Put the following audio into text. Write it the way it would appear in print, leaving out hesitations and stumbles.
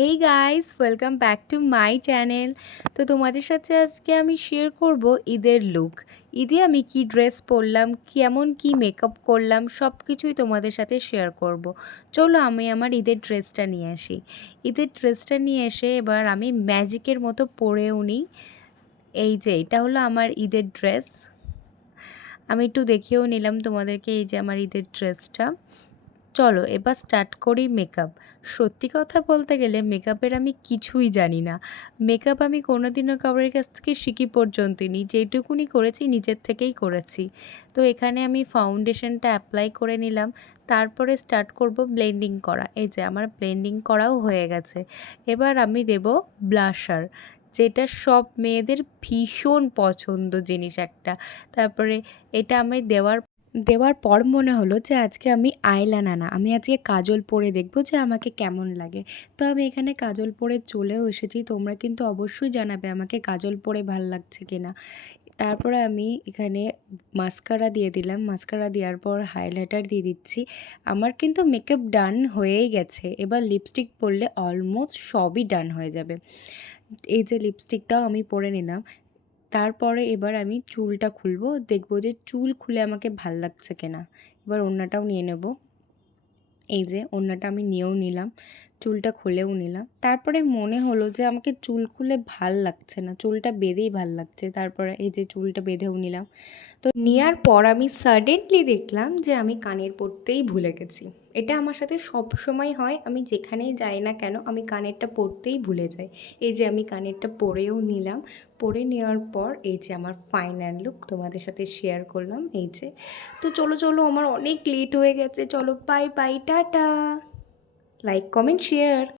Hey guys, welcome back to my channel. তো তোমাদের সাথে আজকে আমি শেয়ার করব ঈদের লুক। ঈদে আমি কি ড্রেস পরলাম, কেমন কি মেকআপ করলাম, সব কিছুই তোমাদের সাথে শেয়ার করব। চলো আমি আমার ঈদের ড্রেসটা নিয়ে আসি। ঈদের ড্রেসটা নিয়ে এসে এবার আমি ম্যাজিকের মতো পরেও নিই। এই যে এটা হলো আমার ঈদের ড্রেস। আমি একটু দেখিয়েও নিলাম তোমাদেরকে, এই যে আমার ঈদের ড্রেসটা। চলো এবার স্টার্ট করি মেকআপ। সত্যি কথা বলতে গেলে মেকআপের আমি কিছুই জানি না। মেকআপ আমি কোনোদিনও কারোর কাছ থেকে শিখি পর্যন্তই নি, যেটুকুনি করেছি নিজের থেকেই করেছি। তো এখানে আমি ফাউন্ডেশনটা অ্যাপ্লাই করে নিলাম, তারপরে স্টার্ট করব ব্লেন্ডিং করা। এই যে আমার ব্লেন্ডিং করাও হয়ে গেছে। এবার আমি দেব ব্লাশার, যেটা সব মেয়েদের ভীষণ পছন্দ জিনিস একটা। তারপরে এটা আমি দেওয়ার দেওয়ার পর মনে হলো যে আজকে আমি আইলাইনার না, আমি আজকে কাজল পরে দেখব যে আমাকে কেমন লাগে। তো আমি এখানে কাজল পরে চলেও এসেছি। তোমরা কিন্তু অবশ্যই জানাবে আমাকে কাজল পরে ভাল লাগছে কিনা। তারপরে আমি এখানে মাস্কারা দিয়ে দিলাম। মাস্কারা দেওয়ার পর হাইলাইটার দিয়ে দিচ্ছি। আমার কিন্তু মেকআপ ডান হয়েই গেছে। এবার লিপস্টিক পরলে অলমোস্ট সবই ডান হয়ে যাবে। এই যে লিপস্টিকটাও আমি পরে নিলাম। তারপরে এবার আমি চুলটা খুলবো, দেখবো যে চুল খুলে আমাকে ভাল লাগছে কিনা। এবার ওড়নাটাও নিয়ে নেব। এই যে ওড়নাটা আমি নিয়েও নিলাম, চুলটা খুলেও নিলাম। তারপরে মনে হলো যে আমাকে চুল খুলে ভাল লাগছে না, চুলটা বেঁধেই ভাল লাগছে। তারপরে এই যে চুলটা বেঁধেও নিলাম। তো নেওয়ার পর আমি সাডেনলি দেখলাম যে আমি কানের পরতেই ভুলে গেছি। এটা আমার সাথে সব সময় হয়, আমি যেখানেই যাই না কেন আমি কানেরটা পরতেই ভুলে যাই। এই যে আমি কানেরটা পরেও নিলাম। পরে নেওয়ার পর এই যে আমার ফাইনাল লুক তোমাদের সাথে শেয়ার করলাম। এই যে, তো চলো চলো আমার অনেক লেট হয়ে গেছে, চলো bye bye, tata. Like comment share.